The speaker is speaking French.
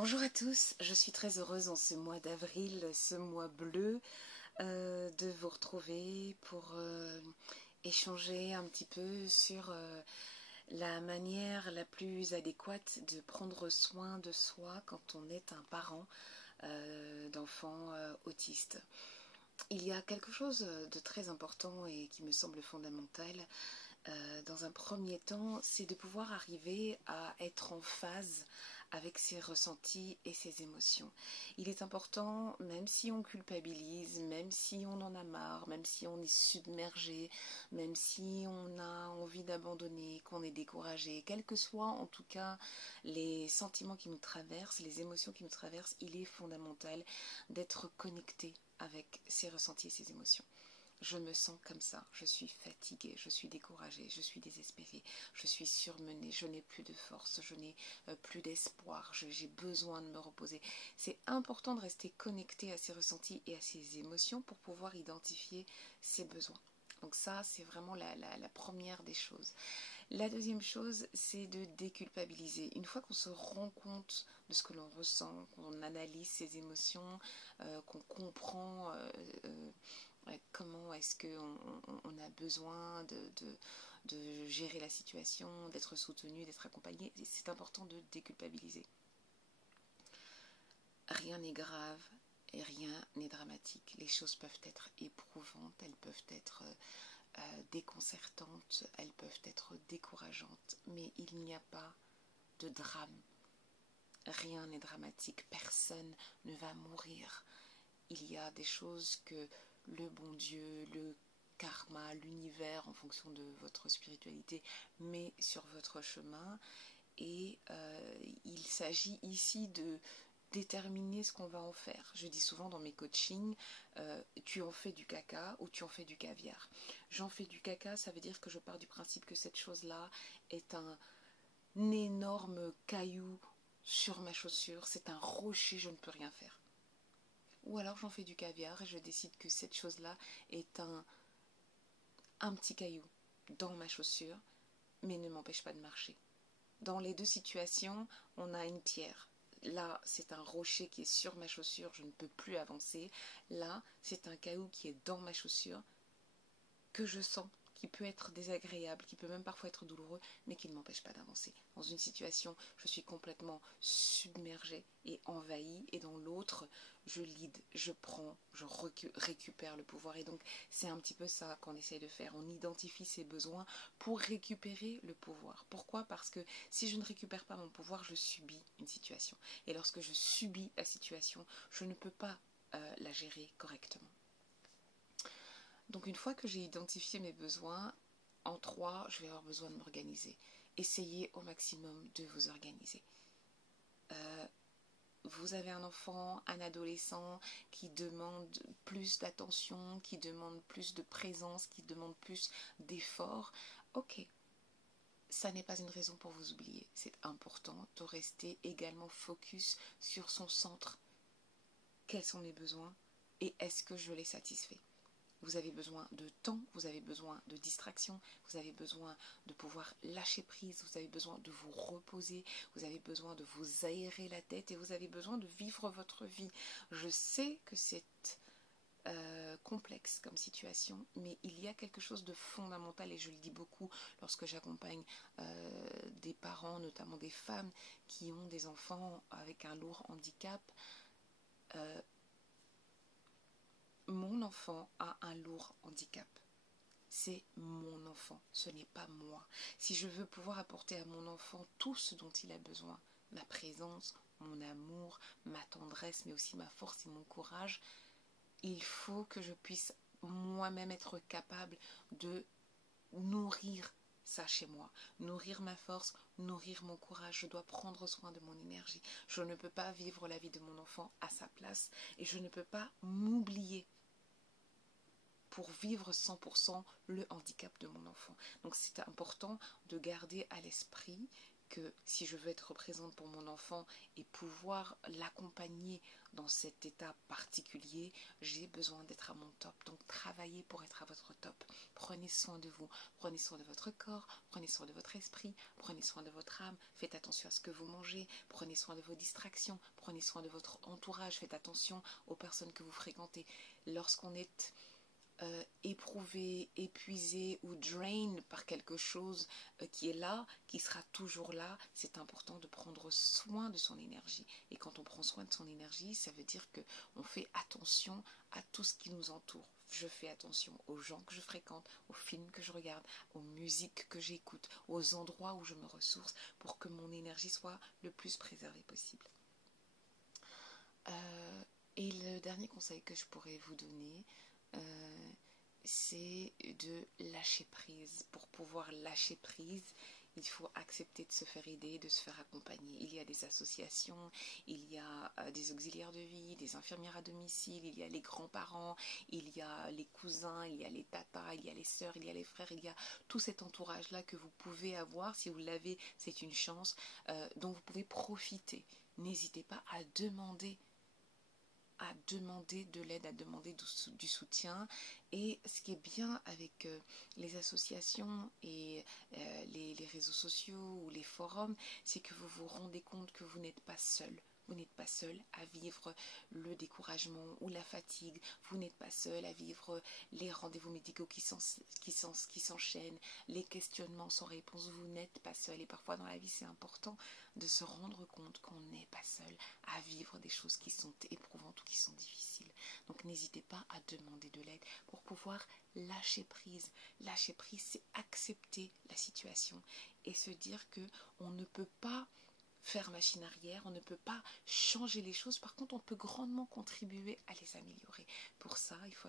Bonjour à tous, je suis très heureuse en ce mois d'avril, ce mois bleu, de vous retrouver pour échanger un petit peu sur la manière la plus adéquate de prendre soin de soi quand on est un parent d'enfants autistes. Il y a quelque chose de très important et qui me semble fondamental. Dans un premier temps, c'est de pouvoir arriver à être en phase avec ses ressentis et ses émotions. Il est important, même si on culpabilise, même si on en a marre, même si on est submergé, même si on a envie d'abandonner, qu'on est découragé, quels que soient en tout cas les sentiments qui nous traversent, les émotions qui nous traversent, il est fondamental d'être connecté avec ses ressentis et ses émotions. Je me sens comme ça, je suis fatiguée, je suis découragée, je suis désespérée, je suis surmenée, je n'ai plus de force, je n'ai plus d'espoir, j'ai besoin de me reposer. C'est important de rester connecté à ses ressentis et à ses émotions pour pouvoir identifier ses besoins. Donc ça, c'est vraiment la première des choses. La deuxième chose, c'est de déculpabiliser. Une fois qu'on se rend compte de ce que l'on ressent, qu'on analyse ses émotions, qu'on comprend comment est-ce qu'on a besoin de gérer la situation, d'être soutenu, d'être accompagné, c'est important de déculpabiliser. Rien n'est grave et rien n'est dramatique. Les choses peuvent être éprouvantes, elles peuvent être déconcertantes, elles peuvent être décourageantes, mais il n'y a pas de drame. Rien n'est dramatique, personne ne va mourir. Il y a des choses que le bon Dieu, le karma, l'univers, en fonction de votre spiritualité, met sur votre chemin. Et il s'agit ici de déterminer ce qu'on va en faire. Je dis souvent dans mes coachings, tu en fais du caca ou tu en fais du caviar. J'en fais du caca, ça veut dire que je pars du principe que cette chose-là est un énorme caillou sur ma chaussure, c'est un rocher, je ne peux rien faire. Ou alors j'en fais du caviar et je décide que cette chose-là est un petit caillou dans ma chaussure, mais ne m'empêche pas de marcher. Dans les deux situations, on a une pierre. Là, c'est un rocher qui est sur ma chaussure, je ne peux plus avancer. Là, c'est un caillou qui est dans ma chaussure, que je sens, qui peut être désagréable, qui peut même parfois être douloureux, mais qui ne m'empêche pas d'avancer. Dans une situation, je suis complètement submergée et envahie, et dans l'autre, je lead, je prends, je récupère le pouvoir. Et donc, c'est un petit peu ça qu'on essaye de faire. On identifie ses besoins pour récupérer le pouvoir. Pourquoi ? Parce que si je ne récupère pas mon pouvoir, je subis une situation. Et lorsque je subis la situation, je ne peux pas la gérer correctement. Donc une fois que j'ai identifié mes besoins, en 3, je vais avoir besoin de m'organiser. Essayez au maximum de vous organiser. Vous avez un enfant, un adolescent qui demande plus d'attention, qui demande plus de présence, qui demande plus d'efforts. Ok, ça n'est pas une raison pour vous oublier. C'est important de rester également focus sur son centre. Quels sont mes besoins et est-ce que je les satisfais ? Vous avez besoin de temps, vous avez besoin de distraction, vous avez besoin de pouvoir lâcher prise, vous avez besoin de vous reposer, vous avez besoin de vous aérer la tête et vous avez besoin de vivre votre vie. Je sais que c'est complexe comme situation, mais il y a quelque chose de fondamental et je le dis beaucoup lorsque j'accompagne des parents, notamment des femmes qui ont des enfants avec un lourd handicap. Mon enfant a un lourd handicap. C'est mon enfant, ce n'est pas moi. Si je veux pouvoir apporter à mon enfant tout ce dont il a besoin, ma présence, mon amour, ma tendresse, mais aussi ma force et mon courage, il faut que je puisse moi-même être capable de nourrir ça chez moi, nourrir ma force, nourrir mon courage. Je dois prendre soin de mon énergie. Je ne peux pas vivre la vie de mon enfant à sa place et je ne peux pas m'oublier pour vivre 100% le handicap de mon enfant. Donc c'est important de garder à l'esprit que si je veux être présente pour mon enfant et pouvoir l'accompagner dans cet état particulier, j'ai besoin d'être à mon top. Donc travaillez pour être à votre top. Prenez soin de vous, prenez soin de votre corps, prenez soin de votre esprit, prenez soin de votre âme, faites attention à ce que vous mangez, prenez soin de vos distractions, prenez soin de votre entourage, faites attention aux personnes que vous fréquentez. Lorsqu'on est éprouvé, épuisé ou drain par quelque chose qui est là, qui sera toujours là, c'est important de prendre soin de son énergie. Et quand on prend soin de son énergie, ça veut dire qu'on fait attention à tout ce qui nous entoure. Je fais attention aux gens que je fréquente, aux films que je regarde, aux musiques que j'écoute, aux endroits où je me ressource pour que mon énergie soit le plus préservée possible. Et le dernier conseil que je pourrais vous donner, c'est de lâcher prise. Pour pouvoir lâcher prise, il faut accepter de se faire aider, de se faire accompagner. Il y a des associations, il y a des auxiliaires de vie, des infirmières à domicile, il y a les grands-parents, il y a les cousins, il y a les tatas, il y a les sœurs, il y a les frères, il y a tout cet entourage-là que vous pouvez avoir. Si vous l'avez, c'est une chance dont vous pouvez profiter. N'hésitez pas à demander de l'aide, à demander du soutien. Et ce qui est bien avec les associations et les réseaux sociaux ou les forums, c'est que vous vous rendez compte que vous n'êtes pas seul. Vous n'êtes pas seul à vivre le découragement ou la fatigue. Vous n'êtes pas seul à vivre les rendez-vous médicaux qui s'enchaînent, les questionnements sans réponse. Vous n'êtes pas seul. Et parfois dans la vie, c'est important de se rendre compte qu'on n'est pas seul à vivre des choses qui sont éprouvantes ou qui sont difficiles. Donc n'hésitez pas à demander de l'aide pour pouvoir lâcher prise. Lâcher prise, c'est accepter la situation et se dire qu'on ne peut pas faire machine arrière, on ne peut pas changer les choses. Par contre, on peut grandement contribuer à les améliorer. Pour ça, il faut